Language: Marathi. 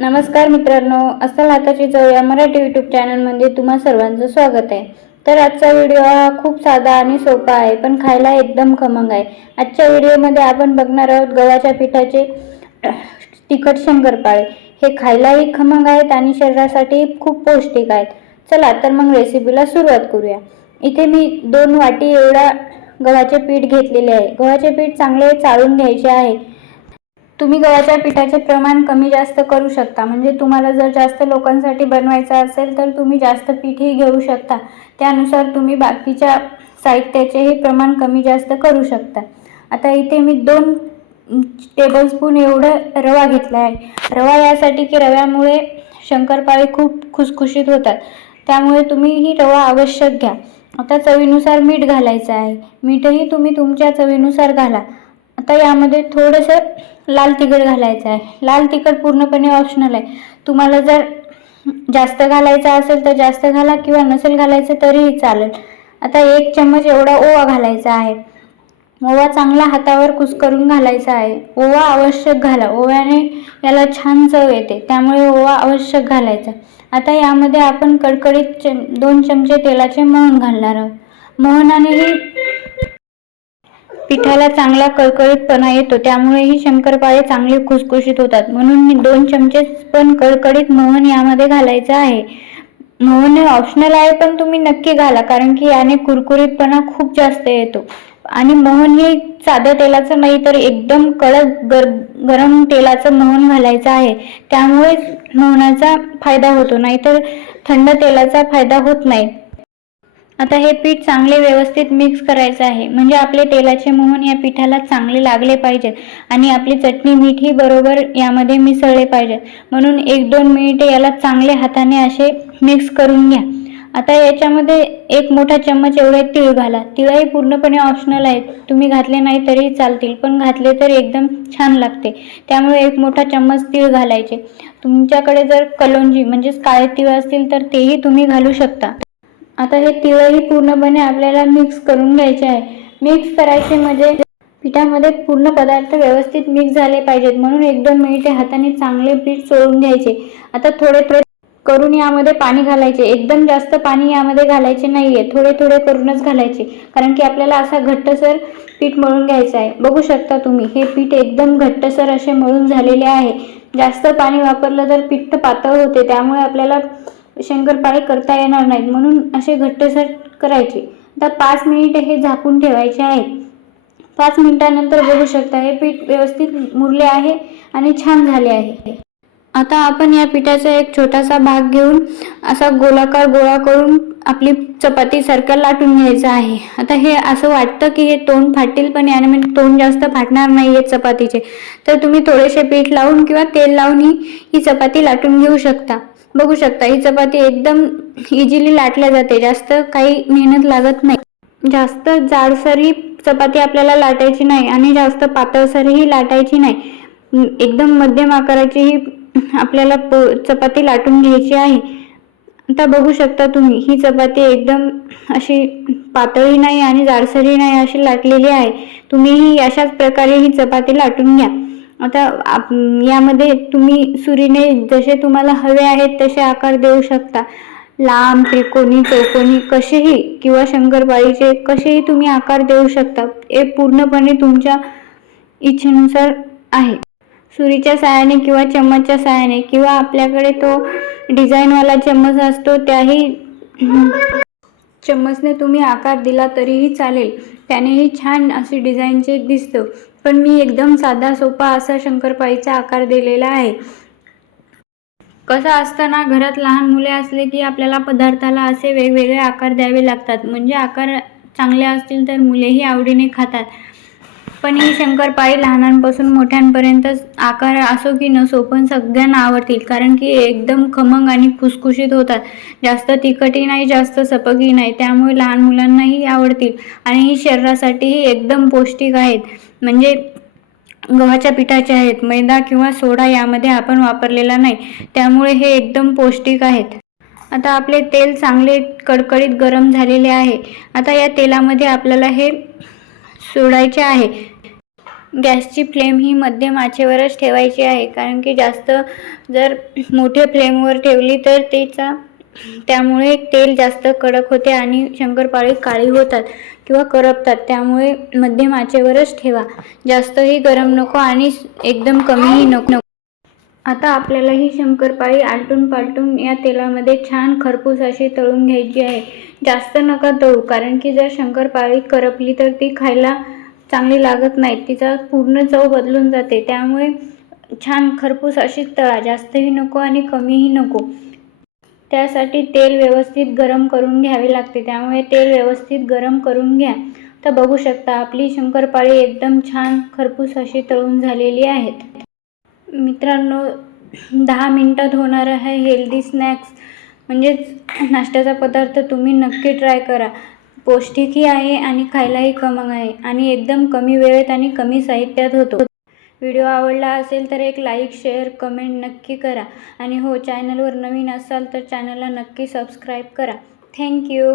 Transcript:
नमस्कार मित्रांनो, अस्सल हाताची चव या मराठी यूट्यूब चॅनलमध्ये तुम्हा सर्वांचं स्वागत आहे। तर आजचा व्हिडिओ हा खूप साधा आणि सोपा आहे, पण खायला एकदम खमंग आहे। आजच्या व्हिडिओमध्ये आपण बघणार आहोत गव्हाच्या पिठाचे तिखट शंकरपाळे। हे खायलाही खमंग आहेत आणि शरीरासाठी खूप पौष्टिक आहेत। चला तर मग रेसिपीला सुरुवात करूया। इथे मी 2 वाटी एवढा गव्हाचे पीठ घेतलेले आहे। गव्हाचे पीठ चांगले चाळून घ्यायचे आहे। तुम्ही गव्हाच्या पिठाचे प्रमाण कमी जास्त करू शकता, म्हणजे तुम्हाला जर जास्त लोकांसाठी बनवायचं असेल तर तुम्ही जास्त पीठही घेऊ शकता। त्यानुसार तुम्ही बाकीच्या साहित्याचेही प्रमाण कमी जास्त करू शकता। आता इथे मी 2 टेबलस्पून एवढं रवा घेतला आहे। रवा यासाठी की रव्यामुळे शंकरपाळे खूप खुसखुशीत होतात, त्यामुळे तुम्ही ही रवा आवश्यक घ्या। आता चवीनुसार मीठ घालायचं आहे। मीठही तुम्ही तुमच्या चवीनुसार घाला। आता यामध्ये थोडंसं लाल तिखट घालायचं आहे। लाल तिखट पूर्णपणे ऑप्शनल आहे। तुम्हाला जर जास्त घालायचं असेल तर जास्त घाला, किंवा नसेल घालायचं तरीही चालेल। आता 1 चम्मच एवढा ओवा घालायचा आहे। ओवा चांगला हातावर कुस्करून घालायचा आहे। ओवा आवश्यक घाला, ओव्याने याला छान चव येते, त्यामुळे ओवा आवश्यक घालायचा। आता यामध्ये आपण कडकडीत 2 चमचे तेलाचे मोहन घालणार आहोत। मोहनानेही पिठाला चांगला कडकडीतपणा येतो, त्यामुळे ही शंकरपाळे चांगले खुसखुशीत होतात। म्हणून मी 2 चमचे पण कडकडीत मोहन यामध्ये घालायचं आहे। मोहन हे ऑप्शनल आहे, पण तुम्ही नक्की घाला, कारण की याने कुरकुरीतपणा खूप जास्त येतो। आणि मोहन हे साध्या तेलाचं नाही तर एकदम कडक गरम तेलाचं मोहन घालायचं आहे, त्यामुळे मोहनाचा फायदा होतो, नाहीतर थंड तेलाचा फायदा होत नाही। आता हे पीठ चांगले व्यवस्थित मिक्स करायचं आहे, म्हणजे आपले तेलाचे मोहन या पिठाला चांगले लागले पाहिजेत आणि आपली चटणी मीठही बरोबर यामध्ये मिसळले पाहिजेत। म्हणून 1-2 मिनिटे याला चांगले हाताने असे मिक्स करून घ्या। आता याच्यामध्ये 1 मोठा चम्मच एवढे तीळ घाला। तीळही पूर्णपणे ऑप्शनल आहेत, तुम्ही घातले नाही तरीही चालतील, पण घातले तर एकदम छान लागते, त्यामुळे 1 मोठा चम्मच तीळ घालायचे। तुमच्याकडे जर कलोंजी म्हणजेच काळे तीळ असतील तर तेही तुम्ही घालू शकता। आता हे तीळही पूर्णपणे आपल्याला मिक्स करून घ्यायचे आहे। मिक्स करायचे म्हणजे पिठामध्ये पूर्ण पदार्थ व्यवस्थित मिक्स झाले पाहिजेत, म्हणून 1-2 मिनिटे हाताने चांगले पीठ चोळून घ्यायचे। आता थोडे थोडे करून यामध्ये पाणी घालायचे। एकदम जास्त पाणी यामध्ये घालायचे नाहीये, थोडे थोडे करूनच घालायचे, कारण की आपल्याला असा घट्टसर पीठ मळून घ्यायचं आहे। बघू शकता तुम्ही, हे पीठ एकदम घट्टसर असे मळून झालेले आहे। जास्त पाणी वापरलं तर पीठ पातळ होते, त्यामुळे आपल्याला शंकरपाळे करता येणार नाहीत, म्हणून असे घट्टसर करायचे। आता 5 मिनिटे हे झाकून ठेवायचे आहे। 5 मिनिटांनंतर बघू शकता हे पीठ व्यवस्थित मुरले आहे आणि छान झाले आहे। आता आपण या पिठाचा एक छोटासा भाग घेऊन असा गोलाकार गोळा करून आपली चपाती सारखं लाटून घ्यायचं आहे। आता हे असं वाटतं की हे तोंड फाटेल, पण याने म्हणजे तोंड जास्त फाटणार नाहीये चपातीचे, तर तुम्ही थोडेसे पीठ लावून किंवा तेल लावून ही चपाती लाटून घेऊ शकता। बघू शकता ही चपाती एकदम इझिली लाटल्या जाते, जास्त काही मेहनत लागत नाही। जास्त जाडसरही चपाती आपल्याला लाटायची नाही आणि जास्त पातळसरही लाटायची नाही, एकदम मध्यम आकाराची ही आपल्याला चपाती लाटून घ्यायची आहे। आता बघू शकता तुम्ही, ही चपाती एकदम अशी पातळही नाही आणि जाडसरही नाही अशी लाटलेली आहे। तुम्हीही अशाच प्रकारे ही चपाती लाटून घ्या। आता यामध्ये तुम्ही सुरीने जसे तुम्हाला हवे आहेत तसे आकार देऊ शकता, लांब, त्रिकोणी, चौकोनी कसेही, किंवा शंकरपाळीचे कसेही तुम्ही आकार देऊ शकता। हे पूर्णपणे तुमच्या इच्छेनुसार आहे। सुरीच्या साहाय्याने किंवा चम्मचच्या साहाय्याने, किंवा आपल्याकडे तो डिझाईनवाला चम्मच असतो त्याही चम्मचने तुम्ही आकार दिला तरीही चालेल, त्यानेही छान अशी डिझाईनचे दिसतं। पण मी एकदम साधा सोपा असा शंकरपाळीचा आकार दिलेला आहे। कसं असतं ना, घरात लहान मुले असले की आपल्याला पदार्थाला असे वेगवेगळे आकार द्यावे लागतात, म्हणजे आकार चांगले असतील तर मुलेही आवडीने खातात। पण ही शंकरपाळी लहानांपासून मोठ्यांपर्यंत आकार असो की नसो पण सगळ्यांना आवडतील, कारण की एकदम खमंग आणि खुसखुशीत होतात। जास्त तिखटही नाही, जास्त सपकही नाही, त्यामुळे लहान मुलांनाही आवडतील आणि ही शरीरासाठीही एकदम पौष्टिक आहेत, म्हणजे गव्हाच्या पिठाचे आहेत। मैदा किंवा सोडा यामध्ये आपण वापरलेला नाही, त्यामुळे हे एकदम पौष्टिक आहेत। आता आपले तेल चांगले कडकडीत गरम झालेले आहे। आता या तेलामध्ये आपल्याला हे सोडायचे आहे। गॅसची फ्लेम ही मध्यम आचेवरच ठेवायची आहे, कारण की जास्त जर मोठ्या फ्लेमवर ठेवली तर त्यामुळे तेल जास्त कडक होते आणि शंकरपाळी काळी होतात किंवा करपतात. त्यामुळे मध्यम आचेवरच ठेवा. जास्तही गरम नको आणि एकदम कमीही नको. आता आपल्याला ही शंकरपाळी आलटून पालटून या तेलामध्ये छान खरपूस अशी तळून घ्यायची आहे. जास्त नका तळू, कारण की जर शंकरपाळी करपली तर ती खायला चांगली लागत नाही, तिचा पूर्ण चव बदलून जाते. त्यामुळे छान खरपूस अशी तळा, जास्तही नको आणि कमीही नको. त्यासाठी तेल व्यवस्थित गरम करून घ्यावे लागते, त्यामुळे तेल व्यवस्थित गरम करून घ्या. तर बघू शकता आपली शंकरपाळी एकदम छान खरपूस अशी तळून झालेली आहेत. मित्रांनो, 10 मिनिटात होणारा हा हेल्दी स्नॅक्स म्हणजेच नाश्त्याचा पदार्थ तुम्ही नक्की ट्राय करा. पौष्टिकही आहे आणि खायलाही खमंग आहे आणि एकदम कमी वेळेत आणि कमी साहित्यात होतो. व्हिडिओ आवडला असेल तर एक लाईक, शेअर, कमेंट नक्की करा आणि हो, चॅनलवर नवीन असाल तर चॅनलला नक्की सबस्क्राईब करा. थँक्यू.